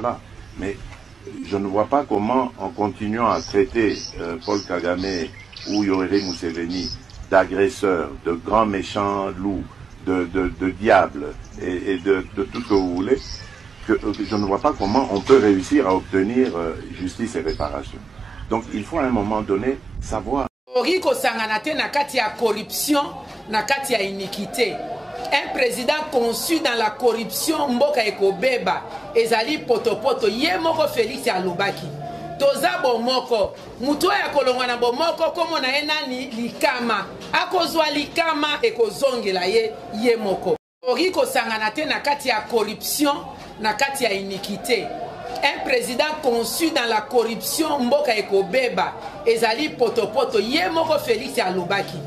Voilà. Mais je ne vois pas comment, en continuant à traiter Paul Kagame ou Yoweri Museveni d'agresseurs, de grands méchants loups, de diables et de tout ce que vous voulez, que je ne vois pas comment on peut réussir à obtenir justice et réparation. Donc il faut à un moment donné savoir. Corruption, nakati ya iniquité. Un président conçu dans la corruption, mboka ekobeba, ezali potopoto, ye moko Félix alobaki. Toza bomoko, mutu ya kolongwa na bomoko, komo na enani likama. Akozwa likama, ekozongela ye moko. Oriko sangana te nakati ya corruption, nakati ya iniquité. Un président conçu dans la corruption, mboka ekobeba, ezali potopoto, ye moko Félix alobaki.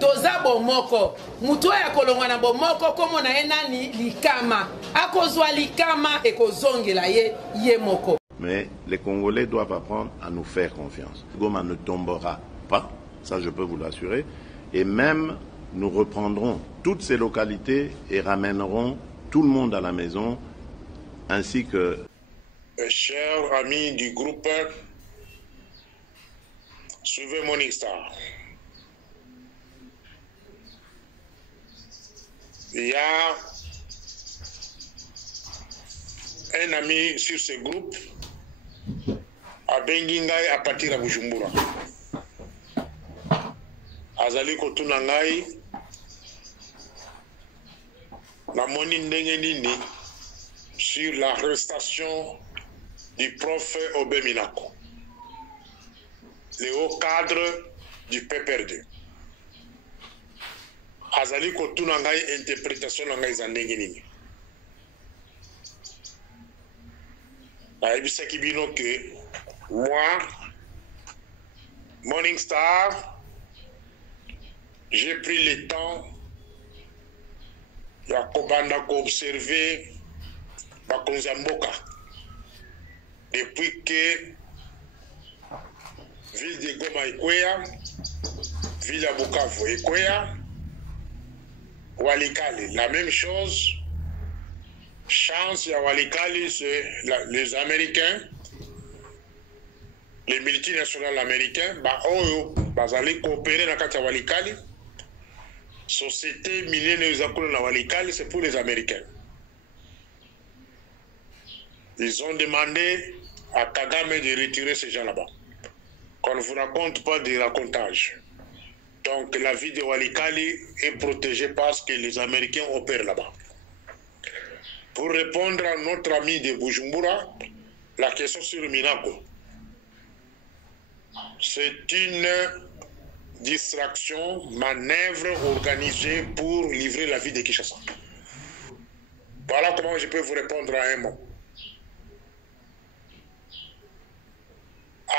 Toza bomoko, mutu ya kolongwa na bomoko, komo na enani likama. Akozwa likama, ekozongela ye moko. Mais les Congolais doivent apprendre à nous faire confiance. Goma ne tombera pas, ça je peux vous l'assurer, et même nous reprendrons toutes ces localités et ramènerons tout le monde à la maison, ainsi que... Chers amis du groupe, suivez Morning Star. Il y a un ami sur ce groupe à Bengingai à partir de Bujumbura. Azali Kotunangai, la moni ndengenini sur l'arrestation du prof Obé Minako, le haut cadre du PPRD. Azali Kotunangai, interprétation nangai zandengenini. Que moi, Morning Star, j'ai pris le temps de observer Bakonzamboka depuis que ville de Goma Ekwea, ville de Bukavu Ekwea, Walikale, la même chose. Chance à Walikali, c'est les Américains, les multinationales américains, ils coopérer dans la Walikali. Société millienne de Walikali, c'est pour les Américains. Ils ont demandé à Kagame de retirer ces gens là-bas. Qu'on ne vous raconte pas des racontages. Donc la vie de Walikali est protégée parce que les Américains opèrent là-bas. Pour répondre à notre ami de Bujumbura, la question sur Minako. C'est une distraction, manœuvre organisée pour livrer la vie de Kinshasa. Voilà comment je peux vous répondre à un mot.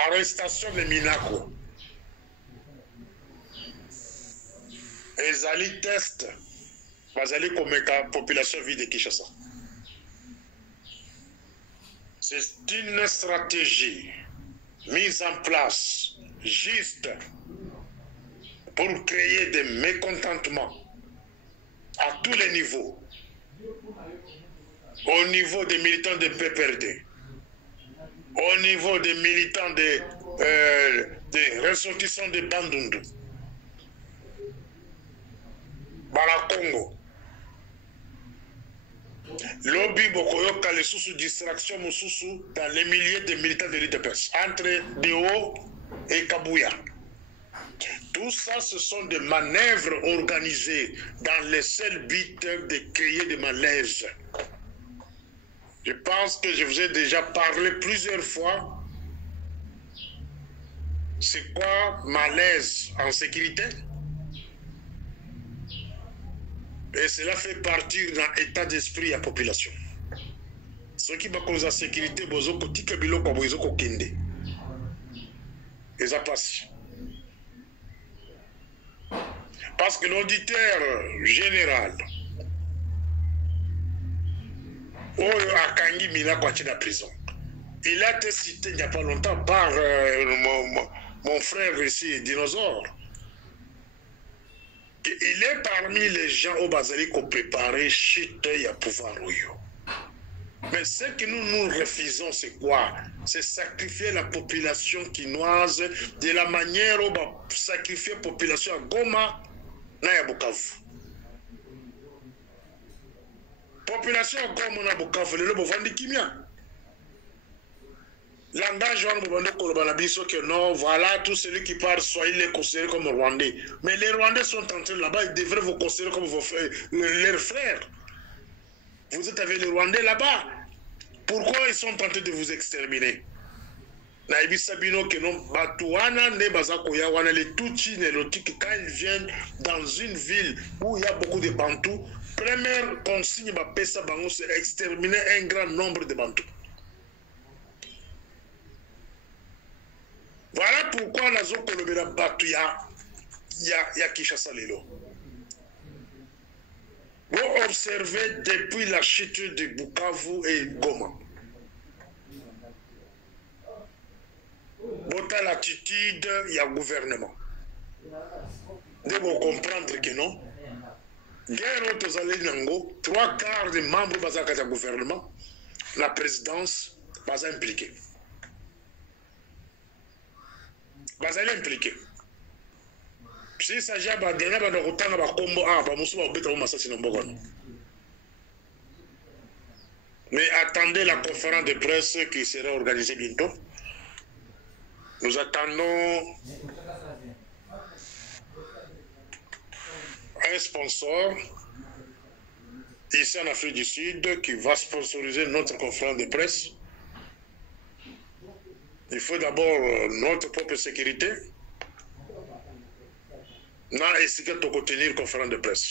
Arrestation de Minako. Ezali test, bazali komeka population vie de Kinshasa. C'est une stratégie mise en place juste pour créer des mécontentements à tous les niveaux. Au niveau des militants de PPRD, au niveau des militants des ressortissants de Bandundu, Barakongo. Lobby Bokoyoka, les sous-distractions dans les milliers de militants de l'IDPS, entre Deo et Kabouya. Tout ça, ce sont des manœuvres organisées dans le seul but de créer des malaises. Je pense que je vous ai déjà parlé plusieurs fois. C'est quoi malaise en sécurité? Et cela fait partir d'un état d'esprit à la population. Ce qui va causer la sécurité, c'est que et ça passe. Parce que l'auditeur général, Akangi Minako à la prison, il a été cité il n'y a pas longtemps par mon frère ici, Dinosaure. Il est parmi les gens au Bazali qui ont préparé chute à pouvoir. Mais ce que nous refusons, c'est quoi? C'est sacrifier la population quinoise de la manière où on sacrifie la population à Goma na ya Bukavu. Population à Goma na Bukavu, le lobo vandi kimia. Langage que non, voilà, tout celui qui parle, soyez les considérés comme Rwandais. Mais les Rwandais sont entrés là-bas, ils devraient vous considérer comme leurs frères. Vous êtes avec les Rwandais là-bas. Pourquoi ils sont tentés de vous exterminer? Naïbi Sabino que non, Batouana, Nebazakoya, Wana, les Tutsi, les Lotiques, quand ils viennent dans une ville où il y a beaucoup de Bantous, première consigne, c'est exterminer un grand nombre de Bantous. Voilà pourquoi la zone Kolobera Batu ya Kinshasa Lelo. Vous observez depuis la chute de Bukavu et Goma. Votre l'attitude, il y a gouvernement. Vous devez comprendre que non. Guerre aux Nango, 3/4 des membres du gouvernement, la présidence, pas impliquée. Bazali impliqué. Si il s'agit de rotana ba kombo ba musu ba obeta ba masasi na mbogo. Mais attendez la conférence de presse qui sera organisée bientôt. Nous attendons un sponsor ici en Afrique du Sud qui va sponsoriser notre conférence de presse. Il faut d'abord notre propre sécurité. Nous essayons de tenir une conférence de presse.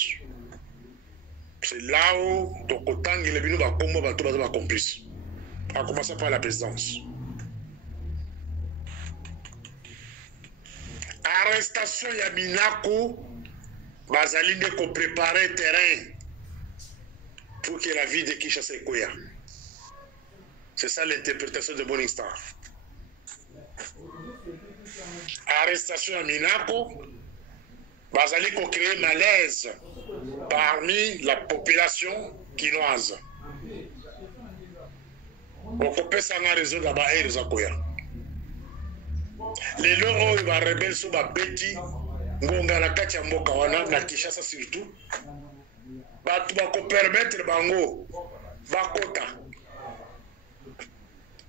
C'est là où il y a des complices. En commençant par la présidence. Arrestation Yaminako, Bazaline qui préparer le terrain pour que la vie de Kinshasa soit coya. C'est ça l'interprétation de Morning Star. Arrestation à Minako, Bazali qui crée malaise parmi la population quinoise. On peut s'en réseau là-bas et les akoya. Les loro ils vont rebelle sur la bêtise, ngonga na kati ya mboka wana na Kinshasa surtout. Batu bako permettre bango bakota.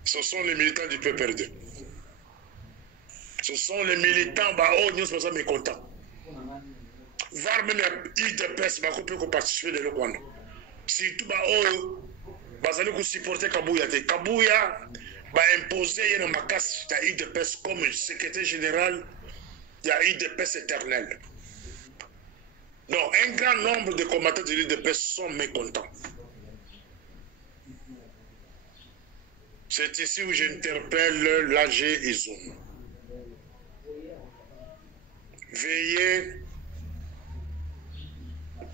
Ce sont les militants du PPRD. Ce sont les militants qui sont mécontents. Voir même l'IDPS qui participer de l'Okwanda. Surtout qui supporter Kabouya. Kabouya va imposer une macasse de l'IDPS comme secrétaire général de l'IDPS éternel. Donc un grand nombre de combattants de l'IDPS sont mécontents. C'est ici où j'interpelle l'AG et Zoom. Veillez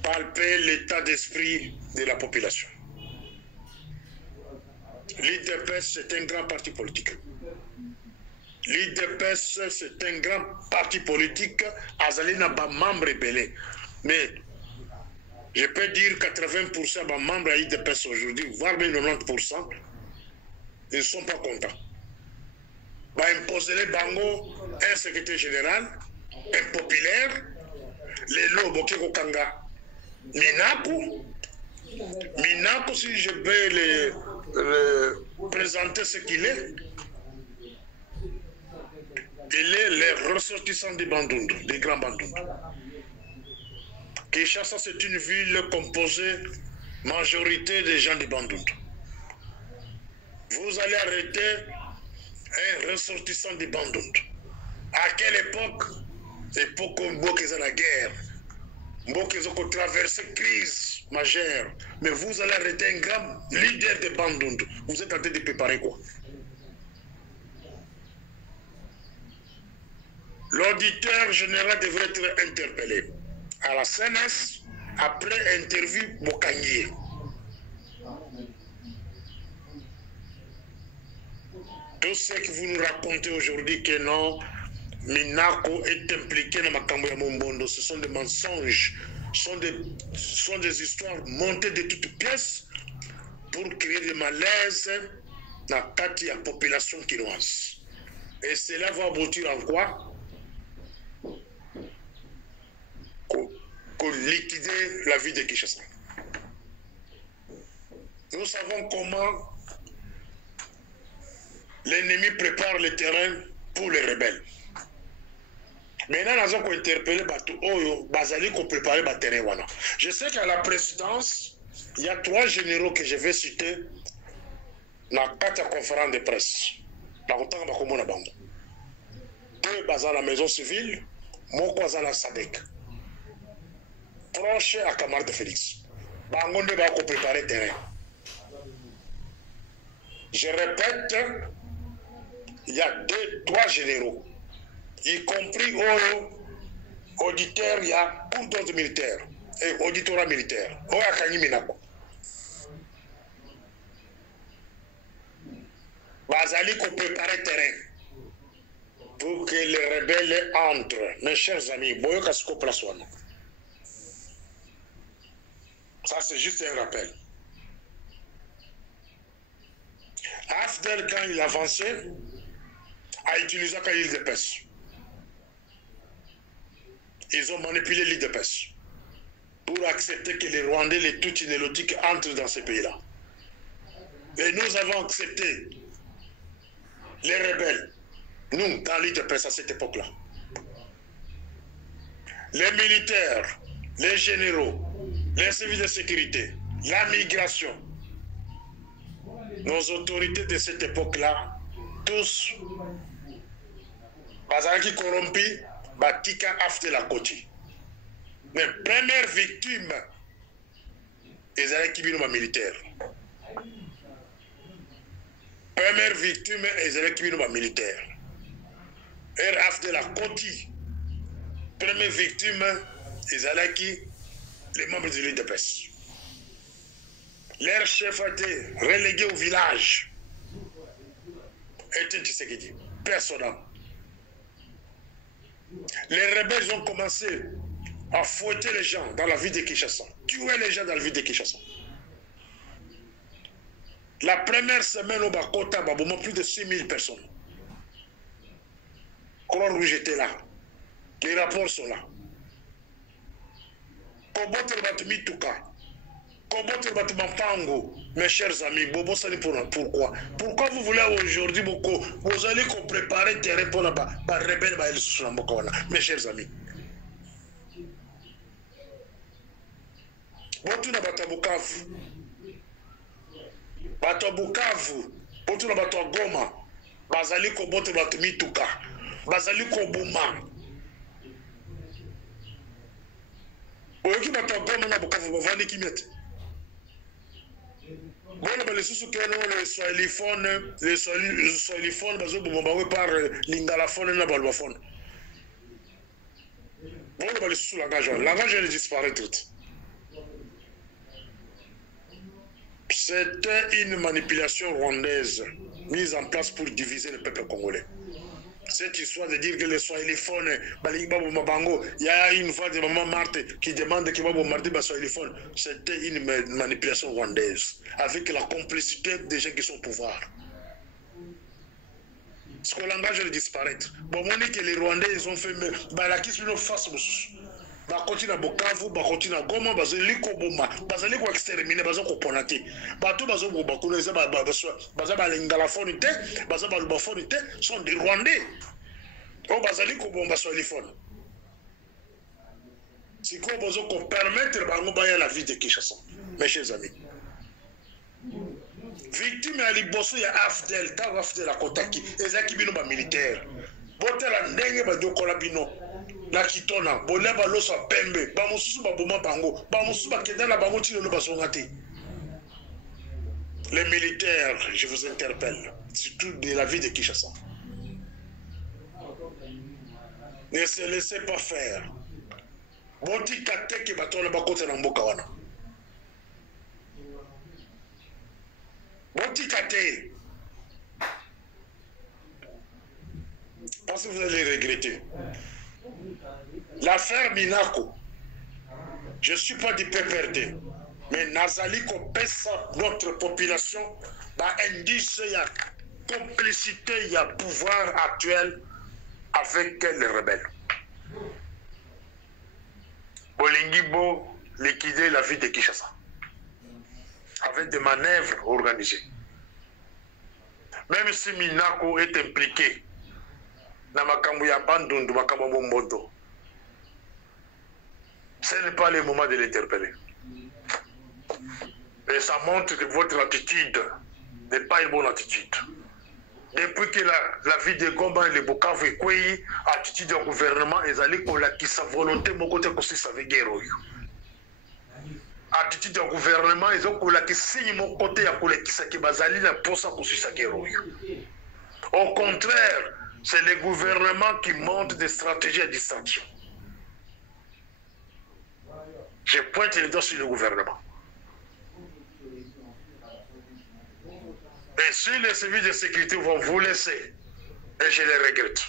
palper l'état d'esprit de la population. L'IDPS, c'est un grand parti politique. L'IDPS, c'est un grand parti politique. Azalina ba membre belé. Mais je peux dire 80% des membres de l'IDPS aujourd'hui, voire même 90%, ils ne sont pas contents. Va imposer les bangos, un secrétaire général, impopulaire, les lobos qui Kanga, Minaku, si je vais les présenter ce qu'il est, il est les ressortissants des Bandundu, des grands Bandundu. Kinshasa, c'est une ville composée majorité des gens des Bandundu. Vous allez arrêter un ressortissant des Bandundu. À quelle époque? Époque où Mboka est la guerre. Mboka a traversé une crise majeure. Mais vous allez arrêter un grand leader de Bandundu. Vous êtes en train de préparer quoi? L'auditeur général devrait être interpellé. À la CNS, après interview Mokangié. Tout ce que vous nous racontez aujourd'hui que non, Minako est impliqué dans Makambo ya Mombondo, ce sont des mensonges, ce sont des histoires montées de toutes pièces pour créer des malaises dans la population quinoise. Et cela va aboutir en quoi? Qu'on liquider la vie de Kinshasa. Nous savons comment l'ennemi prépare le terrain pour les rebelles. Maintenant, nous avons interpellé Bazali pour préparer le terrain. Je sais qu'à la présidence, il y a 3 généraux que je vais citer dans la conférence de presse. Deux basés à la maison civile, Moko à la SADEC. Proche à camarade Félix. Bangonde va préparer le terrain. Je répète, il y a 3 généraux, y compris auditeurs, il y a cours d'ordre militaire et auditorat militaire. Bazali pour préparer le terrain pour que les rebelles entrent. Mes chers amis, Boyo Kasko Plaswana. Ça, c'est juste un rappel. Afdel, quand il avançait, a utilisé la l'île de pêche. Ils ont manipulé l'île de pêche pour accepter que les Rwandais, les Tutsi-Nélotiques entrent dans ces pays-là. Et nous avons accepté les rebelles, nous, dans l'île de pêche à cette époque-là. Les militaires, les généraux, les services de sécurité, la migration, nos autorités de cette époque-là, tous, Bazalaki corrompus, Batika after la Koti. Mais première victime, Ezalaki Binoma militaire. Première victime, Ezalaki Binoma militaire. Et after la Koti, première victime, Ezalaki, les membres de l'île de pêche. Leur chef a été relégué au village. Et Tshisekedi, personne. Les rebelles ont commencé à fouetter les gens dans la ville de Kinshasa, tuer les gens dans la ville de Kinshasa. La première semaine au Bakota, plus de 6000 personnes. Croix-Rouge était là. Les rapports sont là. Mes chers amis, pourquoi? Pourquoi vous voulez aujourd'hui vous allez préparer le terrain pour la rebelle? Mes chers amis, Bukavu, Goma, bazali ko bote bato mituka, bazali ko boma. Oyoki bato Goma na Bukavu bavandi kimete. Bon, les sous-soutiens, les swahiliphones, par l'ingalaphone et la balbaphone. Bon, les sous-langage, langage est disparu tout. C'était une manipulation rwandaise mise en place pour diviser le peuple congolais. Cette histoire de dire que les swahiliphones, il y a une fois de maman Marthe qui demande qu'il va bombarder les swahiliphones. C'était une manipulation rwandaise avec la complicité des gens qui sont au pouvoir. Ce que le langage va disparaître. Bon, on dit que les Rwandais ils ont fait la question face ba continue à Bukavu, ba continue à Goma, ba zeliko boma, ba zeliko exterminer, ba zoko ponate. Ba to ba zoko ba kuneza ba lingalaphone te, ba za ba lubaphone te sont des Rwandais. On ba zeliko bomba sur les phones. C'est quoi ba zoko permettre ba ngobaya la vie de Kinshasa. Mes chers amis. Victime à Liboso ya Afdel, ta Afdel a Kotaki, ezaki bino ba militaire. Botela ndenge ba jokola bino. Na kitona bola balosa pembe ba mususu ba boma bango ba mususu ba kedala bango tino lo basonga te. Les militaires, je vous interpelle, surtout de la vie de Kinshasa. Ne se laissez pas faire. Boti kateke batona bakota na mboka wana. Boti kate. Parce que vous allez regretter. L'affaire Minako, je ne suis pas du PPRD, Mais Nazali kopesa notre population, bah indice il y a complicité, il y a pouvoir actuel avec les rebelles. Bolingibo liquider la ville de Kinshasa avec des manœuvres organisées. Même si Minako est impliqué dans makambo ya bandundu makambo bombodo, ce n'est pas le moment de l'interpeller. Et ça montre que votre attitude n'est pas une bonne attitude. Depuis que la vie de Gomba et le Bukavu est quoi, attitude du gouvernement, ils allaient pour la qui sa volonté, mon côté, qu'on s'est avec guerre. Attitude du gouvernement, ils ont pour la qui signe mon côté, à pour la qui s'est basali, la pour ça qu'on s'est guerre. Au contraire, c'est le gouvernement qui monte des stratégies à distraction. Je pointe les doigts sur le gouvernement. Et si les services de sécurité vont vous laisser, et je les regrette,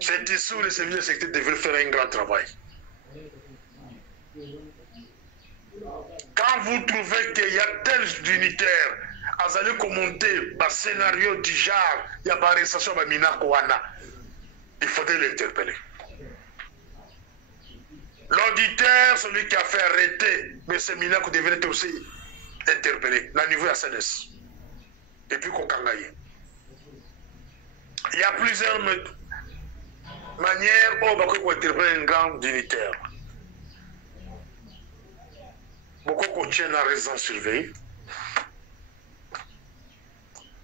c'est ici où les services de sécurité devraient faire un grand travail. Quand vous trouvez qu'il y a tel unitaire, vous allez commenter un scénario du genre, il y a une arrestation de Minakoana, il faudrait l'interpeller. L'auditeur, celui qui a fait arrêter, mais c'est Minako devrait être aussi interpellé, au niveau de la CNS. Et puis Kokangaye. Il y a plusieurs manières où interpeller un grand dignitaire. Beaucoup tient la résidence surveillée.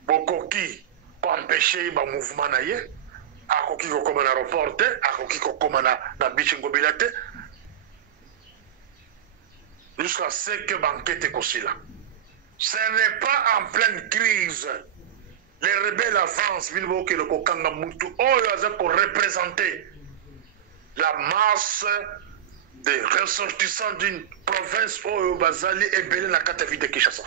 Beaucoup qui peut empêcher le mouvement naïe. À qui comme un aéroport, à qui comme un bichingobilate. Jusqu'à ce que l'enquête est aussi là. Ce n'est pas en pleine crise. Les rebelles avancent, ils vont que le Kokanga Moutou, pour représenter la masse des ressortissants d'une province où Bazali est belé la Katavi de Kinshasa.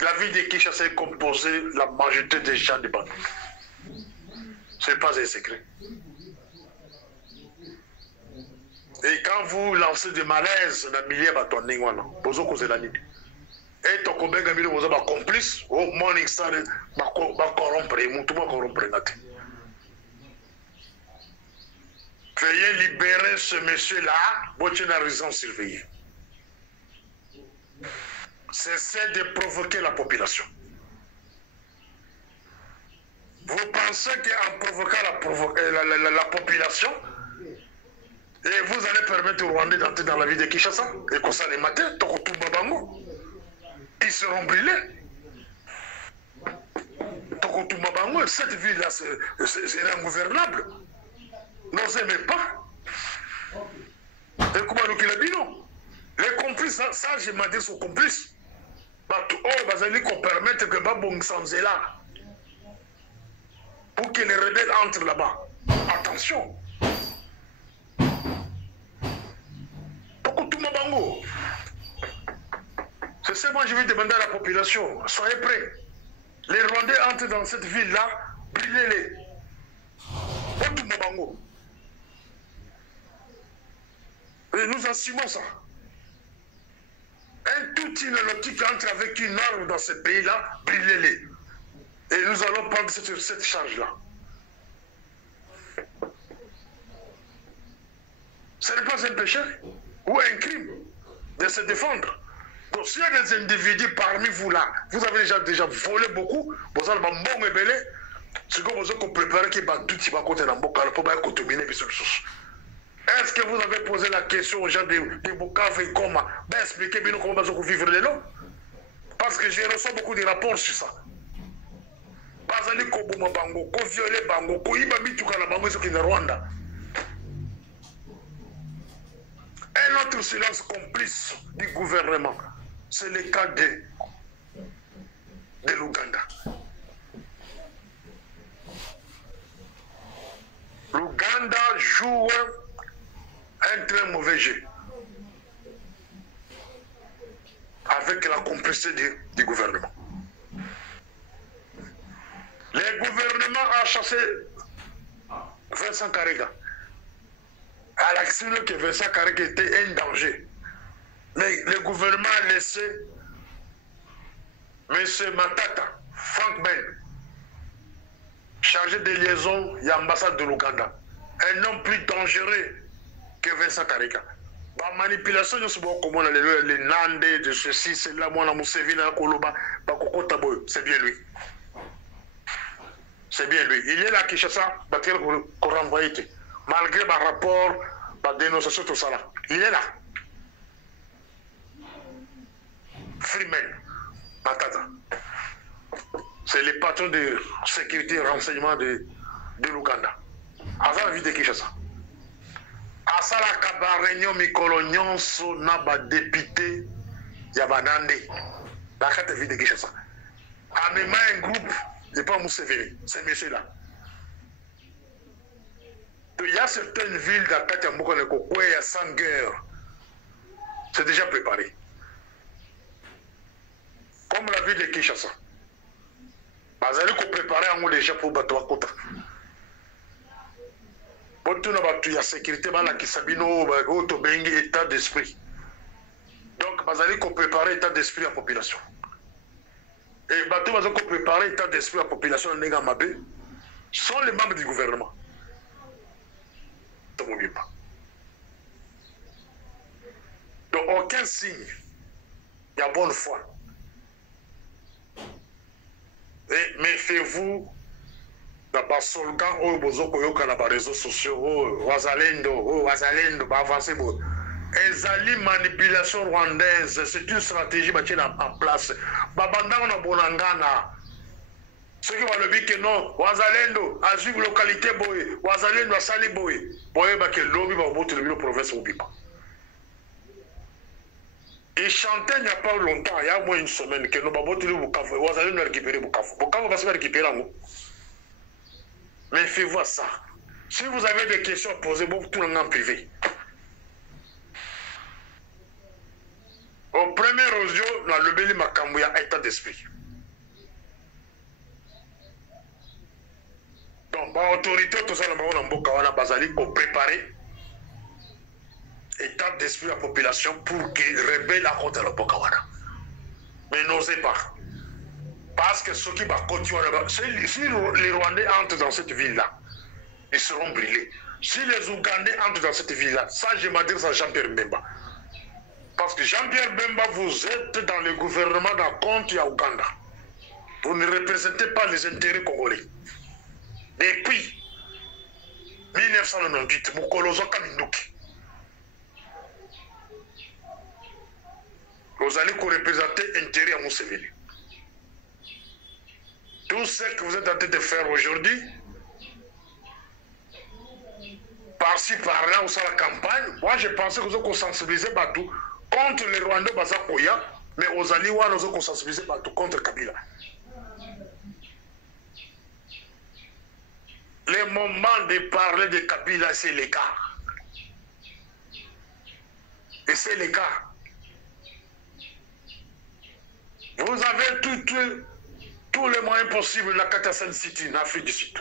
La ville de Kinshasa est composée la majorité des gens de Bandung. Ce n'est pas un secret. Et quand vous lancez des malaises dans le milieu, vous causez la nuit. Et tu as un complice, au morning star, tu vas corrompre, veuillez libérer ce monsieur-là, votre résidence surveillée. Cessez de provoquer la population. Vous pensez qu'en provoquant la population, et vous allez permettre aux Rwandais d'entrer dans la ville de Kinshasa, et comme ça les matins, ils seront brûlés. Cette ville-là, c'est ingouvernable. N'osez même pas. Et comment nous les complices, ça, je m'en dis aux complices. Vous allez permettre que Babong sans est là. Pour que les rebelles entrent là-bas. Attention. C'est ça, moi je vais demander à la population, soyez prêts. Les Rwandais entrent dans cette ville-là, brûlez-les. Et nous assumons ça. Un tout inélotique qui entre avec une arme dans ce pays-là, brûlez-les. Et nous allons prendre cette charge-là. Ce n'est pas un péché ou un crime de se défendre. Donc s'il y a des individus parmi vous là, vous avez déjà volé beaucoup, vous avez un bon ébélé, c'est comme vous avez préparé qu'il y a tout qui va côté dans le bocal pour contaminer les sources. Est-ce que vous avez posé la question aux gens de Bukavu et Koma, expliquez bien comment vous vivre les noms? Parce que j'ai reçu beaucoup de rapports sur ça. Bazali Kobuma Bango, ko violer Bango, ko iba mituka na Bango qui est Rwanda. Un autre silence complice du gouvernement, c'est le cas de l'Ouganda. L'Ouganda joue un très mauvais jeu avec la complicité du gouvernement. Le gouvernement a chassé Vincent Karega. à l'action que Vincent Kareka était un danger. Mais le gouvernement a laissé M. Matata, Frank Ben, chargé de liaison de l'ambassade de l'Ouganda. Un homme plus dangereux que Vincent Kareka. La manipulation, les Nandés, de ceci, c'est là, moi, c'est bien lui. C'est bien lui. Il est là, Kinshasa, pour renvoyer. Malgré ma rapport, ma dénonciation, tout ça là. Il est là. Freeman, Matata. C'est le patron de sécurité et renseignement de l'Ouganda. À ça, la vie de Kinshasa. À ça, la cabarénion, Mikolo Nyonso, Naba député, Yabanande. La carte vie de Kinshasa. À même un groupe, je pas Mousseveni, ces messieurs-là. Il y a certaines villes dans Katiamoko, il y a 100 guerres. C'est déjà préparé. Comme la ville de Kinshasa. Vous allez préparer un mot déjà pour Batouakota. Il y a sécurité, état d'esprit. Donc, vous allez préparer l'état d'esprit à la population. Et vous allez préparer l'état d'esprit à la population sont les membres du gouvernement. Donc, aucun signe. Il y a bonne foi. Et méfiez-vous. Dans les slogans, les réseaux sociaux, Wazalendo, avancer. Les manipulation rwandaise, c'est une stratégie qui est en place. Babandana Bonangana. Ceux qui vont le dire que non, Wazalendo, à suivre localité boy, Wazalendo à Sali boy. Boy, que l'objet va au bout de la province au Bipa. Et chanter il n'y a pas longtemps, il y a au moins une semaine, que nous avons Wazalendo a récupéré Bukavu. Bukavu va se récupérer en haut. Mais faites-vous ça. Si vous avez des questions à poser, vous tout le monde en privé. Au premier audio, dans le Béli Makambouya, état d'esprit. Donc, l'autorité, tout ça, on a basali pour préparer état d'esprit de la population pour qu'ils rebellent à contre le Bokawana. Mais n'osez pas. Parce que ceux qui vont continuer, si les Rwandais entrent dans cette ville-là, ils seront brûlés. Si les Ougandais entrent dans cette ville-là, ça, je m'adresse à Jean-Pierre Bemba. Parce que Jean-Pierre Bemba, vous êtes dans le gouvernement d'un compte à Ouganda. Vous ne représentez pas les intérêts congolais. Depuis 1998, Mukolozo Kaminduki, vous allez représenter l'intérêt à Museveni. Tout ce que vous êtes en train de faire aujourd'hui, par-ci, par-là, où la campagne, moi je pensais que vous avez sensibilisé Batou contre les Rwandais Bazakoya, mais aux Aliwa, nous avons sensibilisé Batou contre Kabila. Le moment de parler de Kabila, c'est l'écart. Et c'est l'écart. Vous avez tous les moyens possibles de la Katasan City, en Afrique du Sud.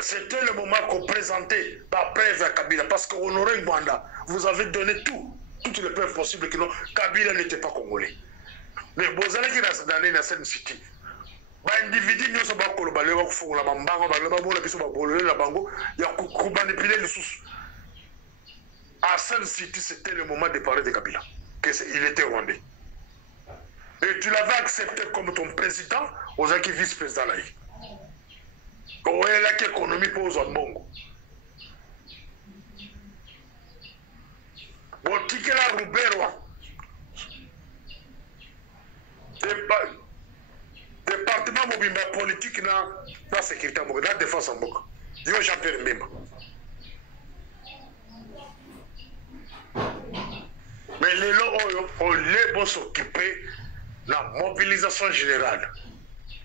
C'était le moment qu'on présentait la preuve à Kabila, parce qu'on aurait une Rwanda. Vous avez donné toutes les preuves possibles que non, Kabila n'était pas congolais. Mais vous allez dire dans la Katasan City, les individus ne sont pas congolais, ils sont manipuler les sources. À Sun City, c'était le moment de parler de Kabila. Il était rwandais. Et tu l'avais accepté comme ton président, aux qui vice-président là. Où est là l'économie pour aux Mongo. Bon, ticket là, Rouberwa. Département mobile politique dans la sécurité, dans la défense en Boka. Yo Jean-Pierre Mbemba. Mais les lots, on les s'occuper de la mobilisation générale.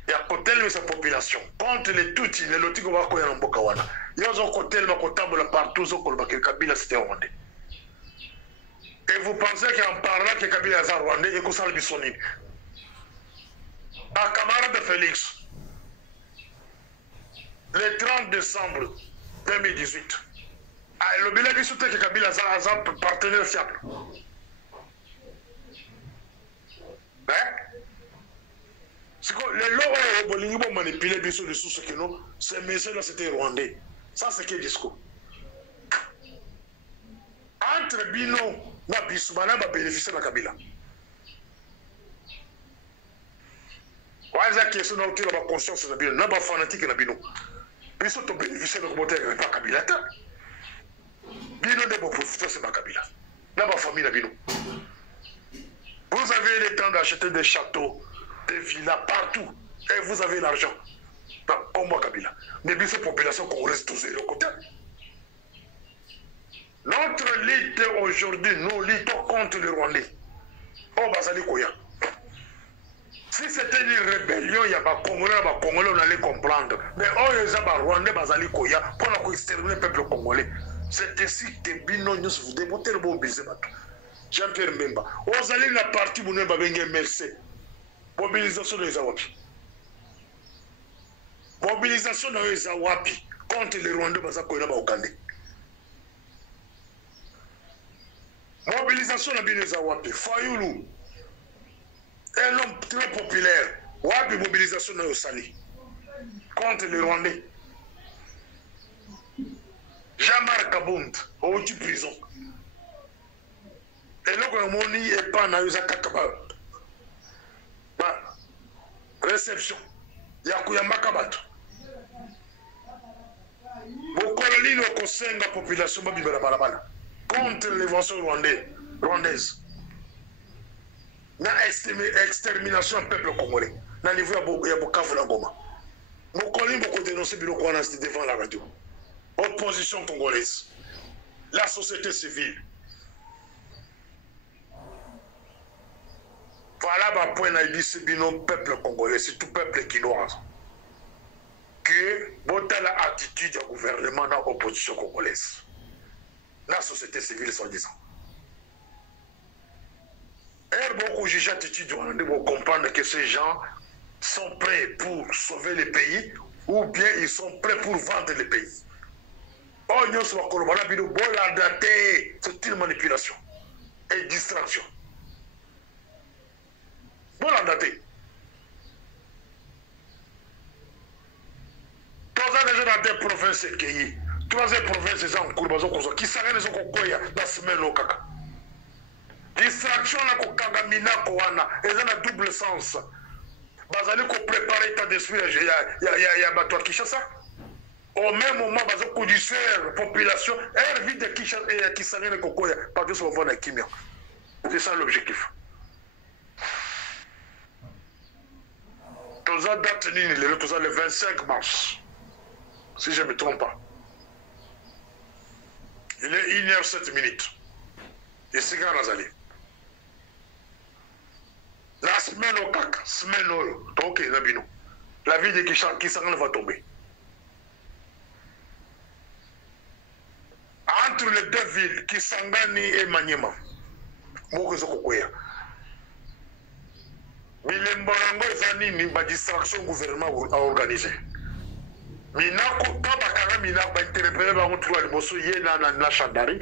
Il y a côté de sa population. Contre les Tutsis, les lotis qu'on va connaître en Bokawana. Il y a un côté de la comptable partout, que Kabila c'était rwandais. Et vous pensez qu'en parlant que Kabila est rwandais, et que ça le bisonine. À camarade de Félix, le 30 décembre 2018. Le bilan de soutien que Kabila a un partenaire fiable. C'est que les lois ont manipulé les sources que nous, ces messieurs-là c'était rwandais. Ça c'est quel discours? Entre Bino et Bissoumana va bénéficier de Kabila. Voilà question de la conscience de Bino, n'a pas fanatique de Bino. Biso to bénéficier de la pas Kabila. Bino ne peut profiter de Kabila. N'a pas famille de Bino. Vous avez le temps d'acheter des châteaux, des villas partout, et vous avez l'argent. Comme moi Kabila. Mais bien cette population congolaise tous les côtés. Notre lutte aujourd'hui, nous luttons contre les Rwandais. Oh, Bazali Koya. Si c'était une rébellion, il y a pas Congolais, on allait comprendre. Mais oh, il y a des Rwandais, Bazali Koya, pour exterminer le peuple congolais. C'est ainsi que Bino nous vous démontez le bon baiser. Jean-Pierre Mbemba. Vous allez la partie où nous avons MLC. Mobilisation de Zawapi. Mobilisation de Zawapi contre les Rwandais, Bazakoya Baokande. Mobilisation de Bino Zawapi. Fayoulou. Un homme très populaire. Wapi mobilisation de Osali. Contre les Rwandais. Jean-Marc Kabound. Au prison. Et là, on est pas dans les réception. Il y a Kouyamba Kabato. Vos colonies ne concernent la population contre l'invention rwandaise. La extermination du peuple congolais. Dans le niveau de Bukavu la Goma. Vos colonies ont dénoncé devant la radio. Opposition congolaise. La société civile. Voilà le point de peuple congolais, c'est tout peuple quinois. Que votre attitude du gouvernement dans l'opposition congolaise. La société civile, soi-disant. Et beaucoup de gens attitude vont comprendre que ces gens sont prêts pour sauver le pays ou bien ils sont prêts pour vendre le pays. Oh, nous sommes c'est une manipulation et distraction. Bon, la date. Tous les gens dans des provinces qui tous les provinces en cours, qui s'arrêtent les gens dans semaine au caca. Distraction là ko kagamina ko wana, et ça a double sens. Bazali ko préparer ta d'esprit, il y a bateau Kinshasa. Au même moment, bazali ko distraire population, elle vit de Kinshasa et qui s'arrête les kokoya, parce que ça va voir Kimia. C'est ça l'objectif. Toza date le 25 mars, si je ne me trompe pas. Il est 1h07. Et c'est quand Nazali. La semaine au CAC, semaine au donc la ville de Kisangani va tomber. Entre les deux villes, Kisangani et Maniema, Mokozo Kokoya. Milembarango ezani ba distraction gouvernement a organisé. Minako tabakara minako ba interpeller ba mutwa liboso yena na chandari.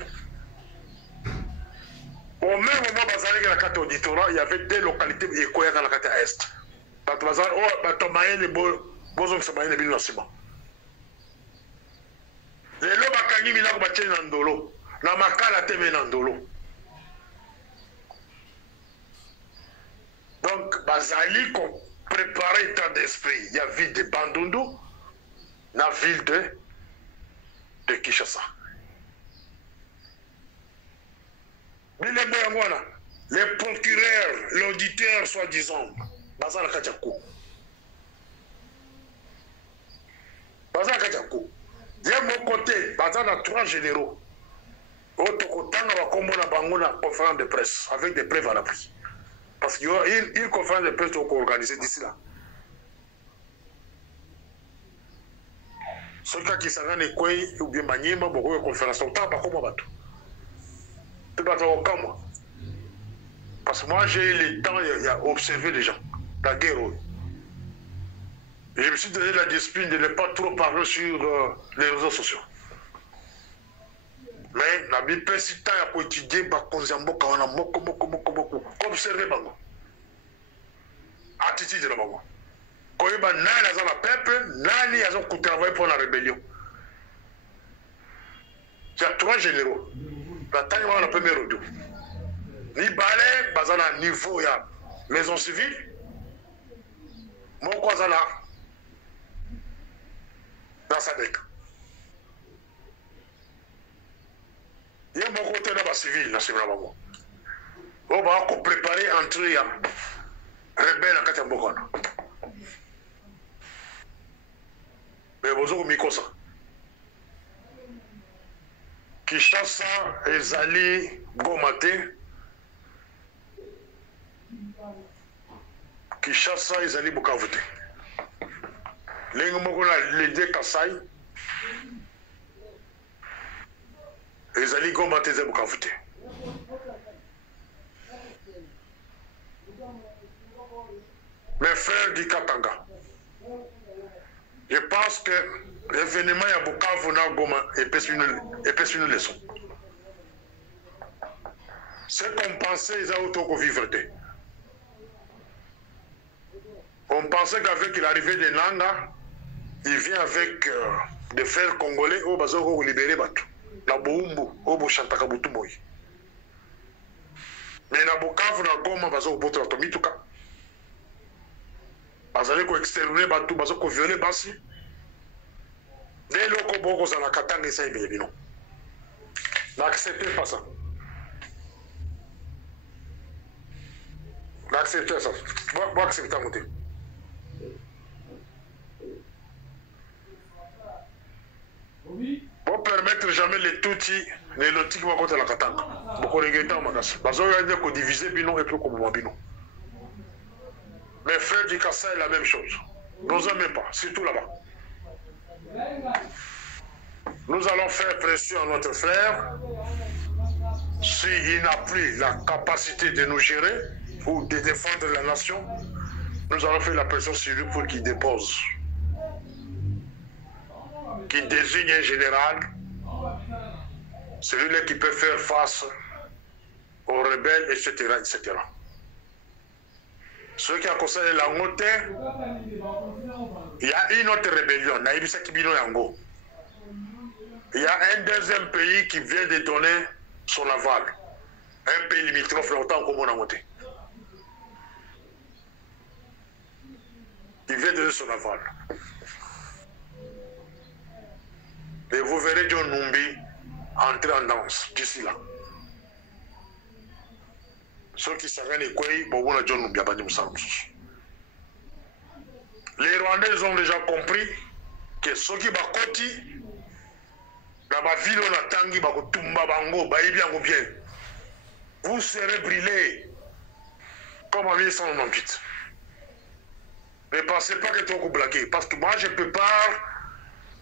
Au même moment bazali la carte auditorat, il y avait des localités ekoya dans la carte est. Parce bazali oh ba tomaye les bozo samaye les bilancement. Les lo bakangi minako ba tena ndolo, na makala teme na ndolo. Donc, Bazali qu'on préparait état d'esprit. Il y a la ville de Bandundu, la ville de Kinshasa. Mais les procureurs, l'auditeur, soi-disant, Bazali Kachako. Bazali Kachako. De mon côté, Bazali a 3 généraux. Autokotanga va comme on a conférence de presse avec des preuves à l'appui. Parce qu'il y a une conférence de presse organisée d'ici là. Ceux qui sont en Ekoué ou bien Maniema, beaucoup de conférences, on t'a pas comme moi. Tu vas au camp. Parce que moi j'ai eu le temps d'observer les gens, la guerre. Et je me suis donné la discipline de ne pas trop parler sur les réseaux sociaux. mais na bipesi temps ya koétudier bakonzi ya mboka wana moko observe bango attitude na bango koyeba nani aza na peuple nani aza kotravaille pour la rébellion. Il y a 3 généraux na ntangi wana na premier audio mibale baza na niveau ya maison civile moko aza na SADC ye moko te na bacivile na nsima na bango oyo baa koprépare entrée ya rebelle na kati ya mboka wana me boza komikosa Kinshasa ezali Goma te Kinshasa ezali Bukavu te lenge moko na Lede Kasai ezali Goma te ezali Bukavu te. Mes frères du Katanga, je pense que l'événement à Bukavu na Goma est une leçon. Ce qu'on pensait, ils ont auto vivre. On pensait qu'avec l'arrivée de Nanga, il vient avec des frères congolais au Bazoko libérer Batu. Na Boumbu, au Bochantaka Butumoy. Mais na Bukavu na Goma Bazoko Boto Tomituka. Bazali ko exterminer Batu, Bazoko violer Basi. Dès lors Boko za la Katanga ça y bino. N'acceptez pas ça. N'acceptez ça. Vous acceptez ça, monter. Pour permettre jamais les toutis, les lotis qui vont contre la Katanga. Beaucoup de gens ont dit que diviser bino et plus comme bino. Mes frères du Kassai, la même chose. Nous n'aimons pas, surtout là-bas. Nous allons faire pression à notre frère. S'il n'a plus la capacité de nous gérer ou de défendre la nation, nous allons faire la pression sur lui pour qu'il dépose. Qui désigne un général, celui-là qui peut faire face aux rebelles, etc., etc. Ceux qui ont concerné la montée, il y a une autre rébellion, il y a un deuxième pays qui vient de donner son aval. Un pays limitrophe longtemps comme on a monté. Il vient de donner son aval. Et vous verrez John Numbi entrer en danse d'ici là. Ceux qui savent les quoi, bon, John Numbi a pas dit les Rwandais ont déjà compris que ceux qui bakoti dans ma ville on a tangi bakotumba bango baïbi bien. Vous serez brûlés comme en 1998. Ne pensez pas que tu vas vous blaguer parce que moi je prépare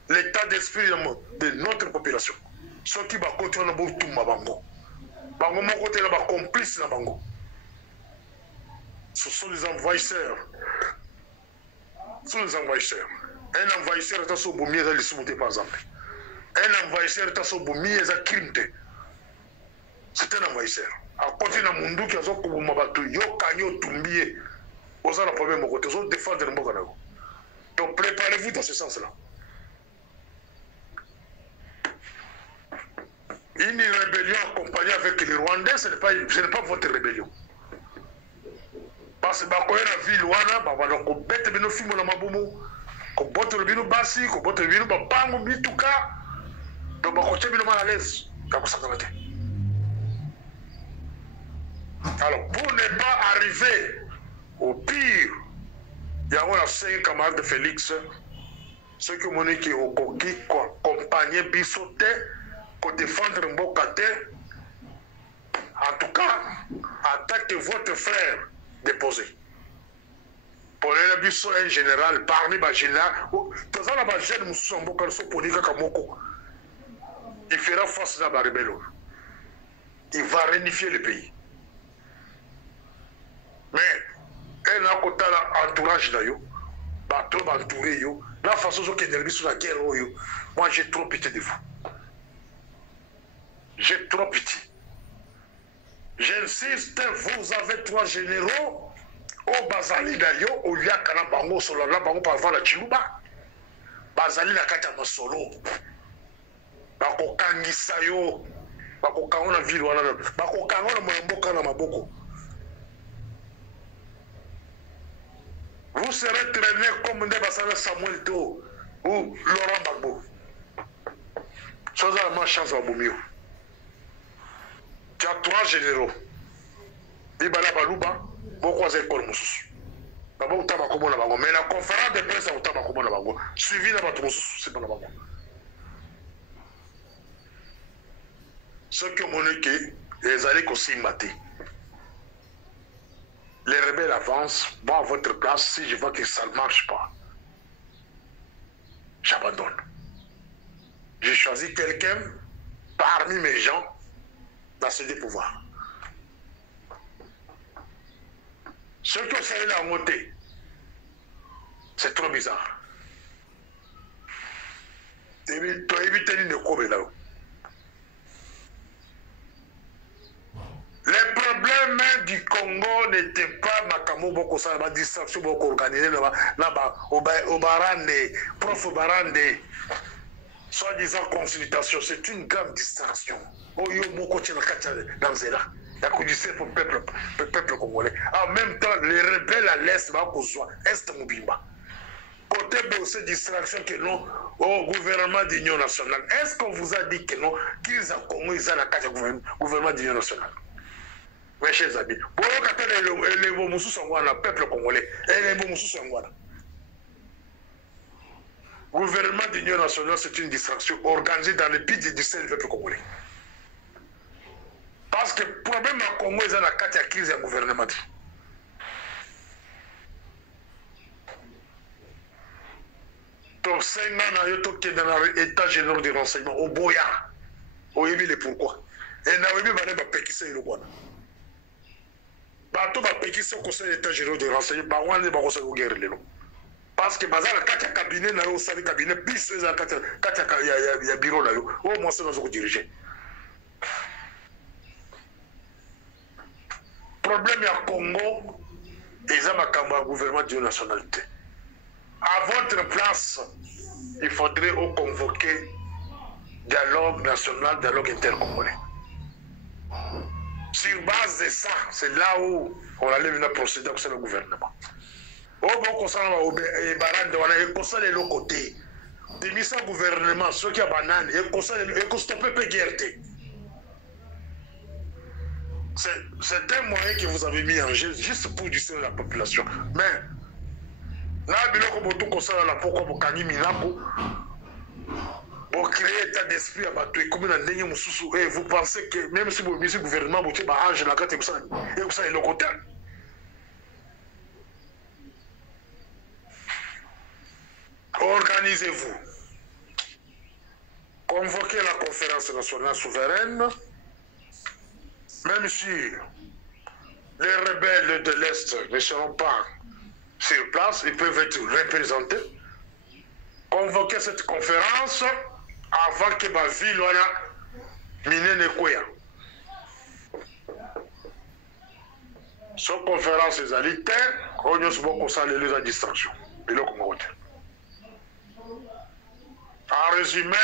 l'état d'esprit de notre population. Ceux qui vont continuer à tout bango. Bango mon côté là bas complice na bango. Ce sont des envahisseurs. Ce sont des envahisseurs. Un envahisseur est à son boumi à l'issue par exemple. Un envahisseur est à son boumi à crime. C'est un envahisseur. À côté de mundu qui a son boumi batu yo kanyo tumbié. Vous avez le problème au côté. Vous allez défendre le Mbokanago. Donc préparez-vous dans ce sens-là. Une rébellion accompagnée avec les Rwandais, ce n'est pas votre rébellion. Parce que la ville wana, on bête bino fimo na mabumu, ko botte le bino basi, ko botte le bino bapango mituka, donc on tient bino mal à l'aise, kako sakalate. Alors pour ne pas arriver au pire, il y a un 5 camarades de Félix, ceux qui m'ont dit qu'ils ont accompagné Bissoté, pour défendre Mbokate. En tout cas, en tant que votre frère déposé. Pour le Bisso, un général, parmi les généraux, il fera face à la rébellion. Il va réunifier le pays. Mais, un a côté l'entourage d'ailleurs, trop entouré, la façon dont il est sur la guerre, moi j'ai trop pitié de vous. j'ai trop pitié. J'insiste, vous avez 3 généraux au Bazali d'ailleurs, au Liakana Bango, sur la Bango par la Chiluba. Bazali la Kata Masolo. Bako Kangisayo. Bako Kangona ville, Bako Kangona Mamboka na Maboko. Vous serez traîné comme des Bassana Samuel To ou Laurent Gbagbo. Chose à ma chance à Boumio. Tu as 3 généraux. Ibala Balouba, beaucoup de écoles Moussous. D'abord, tu as ma bango. Mais la conférence de presse, tu as ma bango. Suivi la Moussous, c'est pas la bango. Ceux qui ont monnaie, les alliés aussi matés. Les rebelles avancent, moi à votre place, si je vois que ça ne marche pas, j'abandonne. J'ai choisi quelqu'un parmi mes gens dans ce pouvoir. Ceux qui ont salué la montée, c'est trop bizarre. Tu as évité une courbe là-haut. Les problèmes du Congo n'étaient pas Makamo Boko Sala, la distraction Boko organisée là-bas, au Barande, prof Barande, soi-disant consultation, c'est une grande distraction. Oyo Moko Tchelakacha dans Zéla, la condition pour le peuple congolais. En même temps, les rebelles à l'Est, Est Mobimba. Côté de ces distractions que non au gouvernement d'Union nationale. Est-ce qu'on vous a dit que non, qu'ils ont Congo, ils ont la carte du gouvernement d'Union nationale? Mes chers amis, pour les Moussous sont le peuple congolais, et les Moussous sont le gouvernement d'Union nationale, c'est une distraction organisée dans le pays du peuple congolais. Parce que le problème au Congo, c'est la crise du gouvernement. Donc, 5 ans, qui est dans l'état général de renseignement, au Boya, au Yébi, le pourquoi. Et na Yébi, il va péquisser le Boya. Bato va péquisser au conseil d'état général de renseignement, on ne va pas se guérir le nom. Parce que bazar kati ya cabinet na yo sali cabinet bis eza kati ya bureau na yo au moins ça nous diriger. Problème ya Congo eza makambo ya gouvernement de nationalité. À votre place, il faudrait convoquer dialogue national, dialogue intercongolais. Sur base de ça, c'est là où on allait venir procéder avec le gouvernement. Au bon conseil, on conseil de l'autre côté. Des missions gouvernement, ceux qui ont banane, et conseil de stopper la guerre. C'est un moyen que vous avez mis en jeu juste pour distraire la population. Mais, là, il conseil la pourquoi pour Kani Minako, pour créer état d'esprit à Batou et comme et vous pensez que même si vous misez gouvernement, vous avez arrangé la carte et vous avez le côté. Organisez-vous. Convoquez la conférence nationale souveraine. Même si les rebelles de l'Est ne seront pas sur place, ils peuvent être représentés. Convoquez cette conférence avant que ma ville soit minée Koya. Cette conférence est alliée, on a souvent les distractions. En résumé,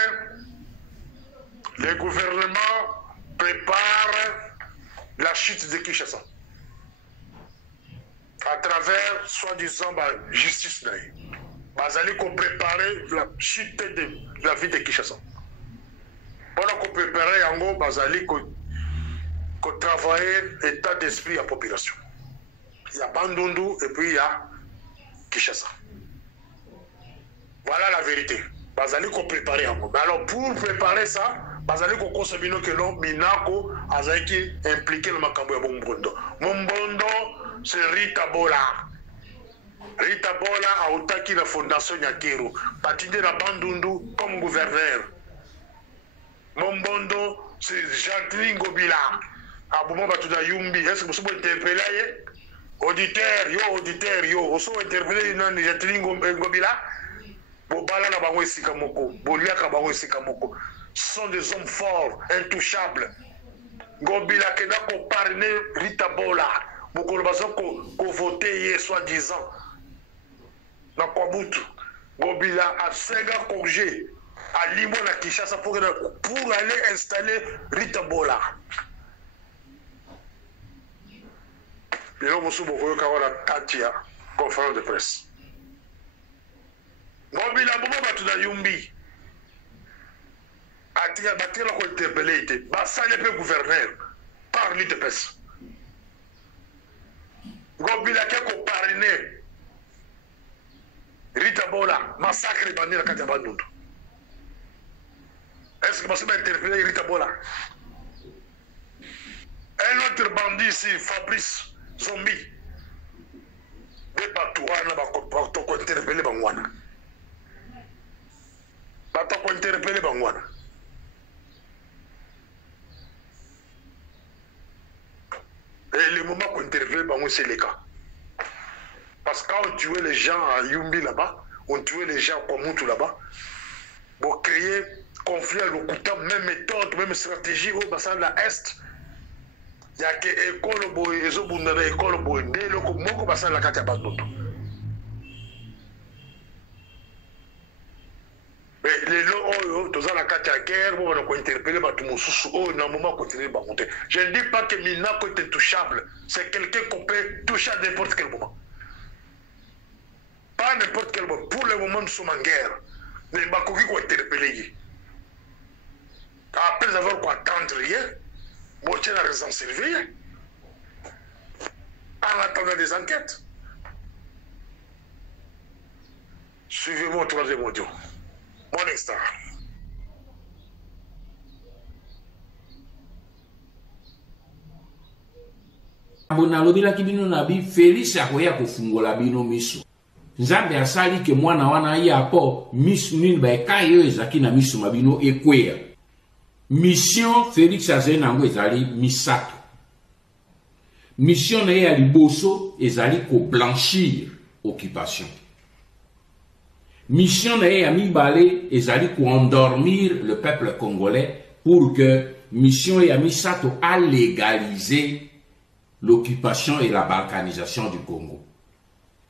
le gouvernement prépare la chute de Kinshasa à travers, soi-disant, la justice. Ils allaient préparer la chute de la ville de Kinshasa. Pendant qu'on préparait, en gros, ils allaient travailler l'état d'esprit à la population. Il y a Bandundu et puis il y a Kinshasa. Voilà la vérité. Ils allaient préparer en gros. Alors pour préparer ça, ils allaient consommer que non, Minako a impliqué le Makambo et Mombondo. Mombondo, c'est Rita Bola. Rita Bola a otaki la fondation Nyakero. Patinde la Bandundu comme gouverneur. Mombondo, c'est Jacqueline Gobila. A Boumba Batuda Yumbi. Est-ce que vous pouvez interpeller? Auditeur, yo, vous pouvez interpeller Jacqueline Gobila? Bobala na bango esika moko, Boliaka bango esika moko. Ce sont des hommes forts, intouchables. Ngobila kenda ko parrainer Rita Bola. Bokolo bazo ko voter soi-disant. Na Kwabutu. Ngobila a senga congé à Limo na Kinshasa pour aller installer Rita Bola. Lelo mosu bokoyo kawala katia conférence de presse. Ngobila bobo batu na Yumbi. Atia batira ko interpeller ite. Ba sale pe gouverneur par l'ITPS. Ngobila ke ko parrainer Rita Bola, massacre bandit la Katia Bandundu. Est-ce que vous avez interpellé Rita Bola? Un autre bandit ici, Fabrice Zombie. Des batouana, batoko interpellé Bangwana. Batoko interpellé Bangwana. Et le moment qu'on interpelle Bangwana, c'est le cas. Parce que quand on tuait les gens à Yumbi là-bas, on tuait les gens à Kwamutu là-bas, pour créer conflit à l'Okuta, même méthode, même stratégie, au bassin de la Est, il y a que l'école, les autres, l'école, dès le Moko bassin de la Katia Bandoto. Mais les lots, tous à la Katia guerre, on va interpeller un moment continuer de monter. Je ne dis pas que Minako est intouchable, c'est quelqu'un qu'on peut toucher à n'importe quel moment. Pas n'importe quel moment. Pour le moment, nous sommes en guerre. Mais Bakoki va interpeller. Après avoir quoi attendre rien, moi je la raison servir. En attendant des enquêtes. Suivez-moi au troisième audio. Morning Star. Bonalobila kibino nabi Félix akoya kofungola bino miso. Nzambe asali ke mwana wana ya po misu nini ba kayo ezaki na misu mabino ekwea. Mission Félix azenango ezali misato. Mission na ya liboso ezali ko blanchir occupation. Mission na ya mibale ezali ko endormir le peuple congolais pour que mission ya misato a légaliser l'occupation et la balkanisation du Congo.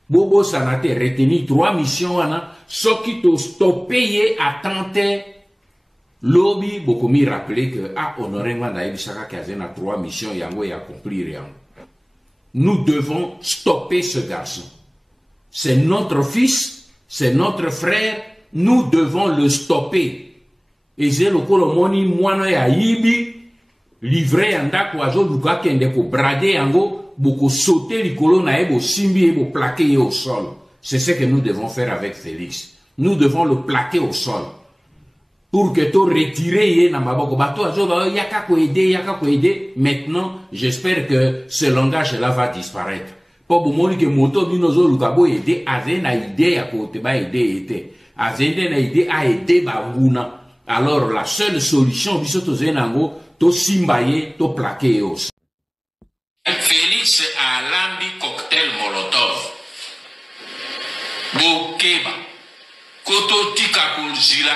Bobo Sanate retenu 3 missions wana soki to stopper attente lobby bokomi rappeler que honoré ngwana ebisaka kazena 3 missions yango ya accomplir yango. Nous devons stopper ce garçon. C'est notre fils, c'est notre frère, nous devons le stopper. Et c'est le kolomoni mwana ya yibi livré andako azo luka kende ko brader yango boko sauter likolo na ebo simbi ebo plaquer au sol. C'est ce que nous devons faire avec Félix. Nous devons le plaquer au sol. Pour que tu retires na maboko bato azo ba yaka ko aider. Maintenant, j'espère que ce langage là va disparaître. Pour bomoni que moto bino zo luka bo aider azena idée ya ko te ba aider ete. Azena na idée a aider ba nguna. Alors la seule solution biso to zenango to simbaye to plaquer au sol. Félix a lambi cocktail Molotov. Bokeba. Koto tika kulzila.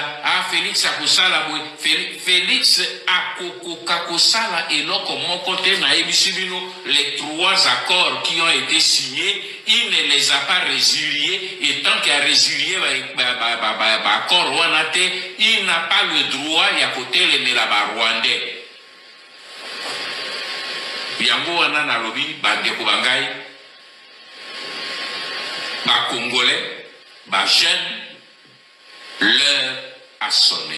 Félix a kusala boy. Félix a kakosala eloko mokote na ebisibino les 3 accords qui ont été signés. Il ne les a pas résiliés. Et tant qu'il a résilié accord wanate, il n'a pas le droit ya kote le melaba rwandais. Yango wana na lobi bandeko bangai ba congolais ba jeune l'heure a sonné.